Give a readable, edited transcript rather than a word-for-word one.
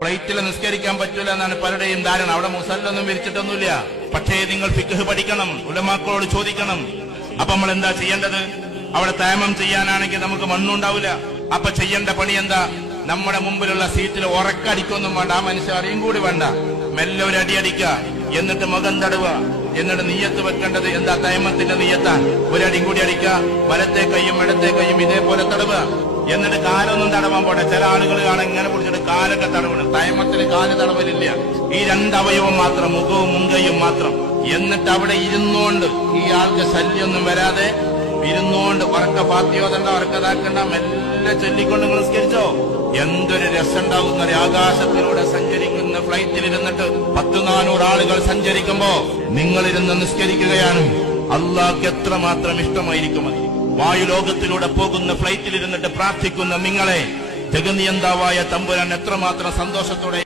ഫ്ലൈറ്റിൽ നിസ്കരിക്കാൻ പറ്റൂല എന്നാണ് പലരുടെയും ധാരണ. അവിടെ മുസല്ലൊന്നും വിരിച്ചിട്ടൊന്നുമില്ല. പക്ഷേ നിങ്ങൾ ഫിഖ് പഠിക്കണം, ഉലമാക്കളോട് ചോദിക്കണം. അപ്പൊ നമ്മൾ എന്താ ചെയ്യേണ്ടത്? അവിടെ തയമ്മം ചെയ്യാനാണെങ്കിൽ നമുക്ക് മണ്ണുണ്ടാവില്ല. അപ്പൊ ചെയ്യേണ്ട പണി എന്താ? നമ്മുടെ മുമ്പിലുള്ള സീറ്റിൽ ഉറക്കടിക്കൊന്നും വേണ്ട, ആ മനുഷ്യൻ അറിയും കൂടി വേണ്ട, മെല്ലെ ഒരു അടി അടിക്കുക, എന്നിട്ട് മുഖം തടവുക, എന്നിട്ട് നീയത്ത് വെക്കേണ്ടത് എന്താ? തയമ്മത്തിന്റെ നീയത്താ. ഒരടിയും കൂടി അടിക്കുക, വലത്തെ കൈയും ഇടത്തെ കൈയും ഇതേപോലെ തടവുക. എന്നിട്ട് കാലൊന്നും തടവാൻ പോട്ടെ. ചില ആളുകൾ കാണാൻ ഇങ്ങനെ പിടിച്ചിട്ട് കാലൊക്കെ തടവണം. തയമ്മത്തിന് കാല് തടവലില്ല. ഈ രണ്ടവയവം മാത്രം, മുഖവും മുൻകൈയും മാത്രം. എന്നിട്ട് അവിടെ ഇരുന്നോണ്ട്, ഈ ആൾക്ക് ശല്യമൊന്നും വരാതെ ഇരുന്നോണ്ട്, ഉറക്ക ഫാത്തിയോദണ്ട, ഉറക്കതാക്കണ്ട, മെല്ലെ ചൊല്ലിക്കൊണ്ട് നിങ്ങൾ നിസ്കരിച്ചോ. എന്തൊരു രസമുണ്ടാകുന്ന ആകാശത്തിലൂടെ സഞ്ചരിക്കുന്ന ഫ്ലൈറ്റിൽ ഇരുന്നിട്ട് 100-400 ആളുകൾ സഞ്ചരിക്കുമ്പോ നിങ്ങളിരുന്ന് നിസ്കരിക്കുകയാണ്. അള്ളാഹ്ക്ക് എത്രമാത്രം ഇഷ്ടമായിരിക്കും അത്. വായുലോകത്തിലൂടെ പോകുന്ന ഫ്ലൈറ്റിൽ ഇരുന്നിട്ട് പ്രാർത്ഥിക്കുന്ന നിങ്ങളെ ജഗനിയന്താവായ തമ്പുരാൻ എത്രമാത്രം സന്തോഷത്തോടെ